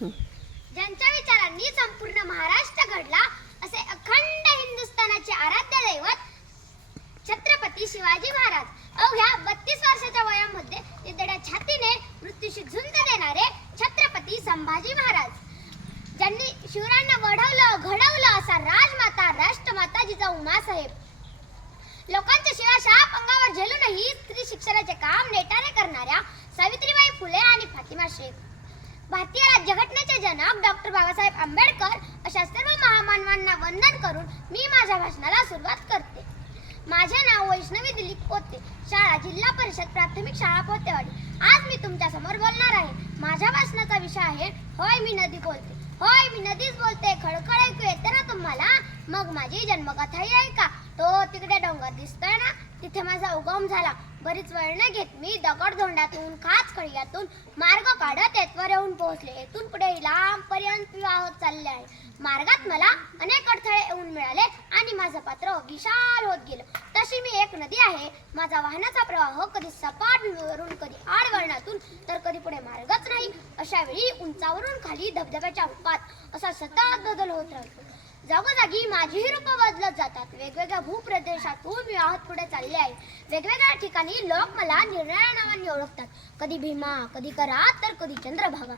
ज्यांच्या विचारांनी संपूर्ण महाराष्ट्र घडला असे अखंड हिंदुस्थानाचे आराध्य दैवत छत्रपती शिवाजी महाराज. अवघ्या 32 वर्षाच्या वयामध्ये निधड्या छातीने मृत्यूशी झुंज देणारे छत्रपती संभाजी महाराज. ज्यांनी शिवरायांना वढवलं घडवलं असा राजमाता राष्ट्रमाता जिजाऊ उमासाहेब. लोकांच्या शिव्या शाप अंगावर झेलूनही स्त्री शिक्षणाचे काम नेटाने करणाऱ्या सावित्रीबाई फुले आणि फातिमा शेख. भारतीय राज्यघटनेचे जनक डॉक्टर बाबासाहेब आंबेडकर अशा सर्व महामानवांना वंदन करून मी माझ्या भाषणाला सुरुवात करते. माझे नाव वैष्णवी दिलीप पोते, शाळा जिल्हा परिषद प्राथमिक शाळा पोतेवाडी. आज मी तुमच्या समोर बोलणार आहे. माझ्या भाषणाचा विषय आहे होय मी नदी बोलते. होय मी नदीच बोलते. खळखळ ऐकू येते ना तुम्हाला? मग माझी जन्मकथाही ऐका. तो तिकडे डोंगर दिसतोय ना, तिथे माझा उगम झाला. बरीच वेळ न घेत मी दगडधोंड्यातून खाच खळग्यातून मार्ग काढत येथवर येऊन पोहोचले. येथून पुढे लांबपर्यंत वाहत चालले आहे. मार्गात मला अनेक अडथळे येऊन मिळाले आणि माझं पात्र विशाल होत गेलं. तशी मी एक नदी आहे. माझा वाहनाचा प्रवाह कधी सपाट वरून, कधी आडवळणातून, तर कधी पुढे मार्गच नाही. अशा वेळी उंचावरून खाली धबधब्याच्या रूपात असा सतत बदल होत राहतो. जागोजागी माझीही रूपं बदलत जातात. वेगवेगळ्या भूप्रदेशातून मी वाहत पुढे चालले आहे. वेगवेगळ्या ठिकाणी लोक मला निरनिराळ्या नावांनी ओळखतात. कधी भीमा, कधी करा, तर कधी चंद्रभागा.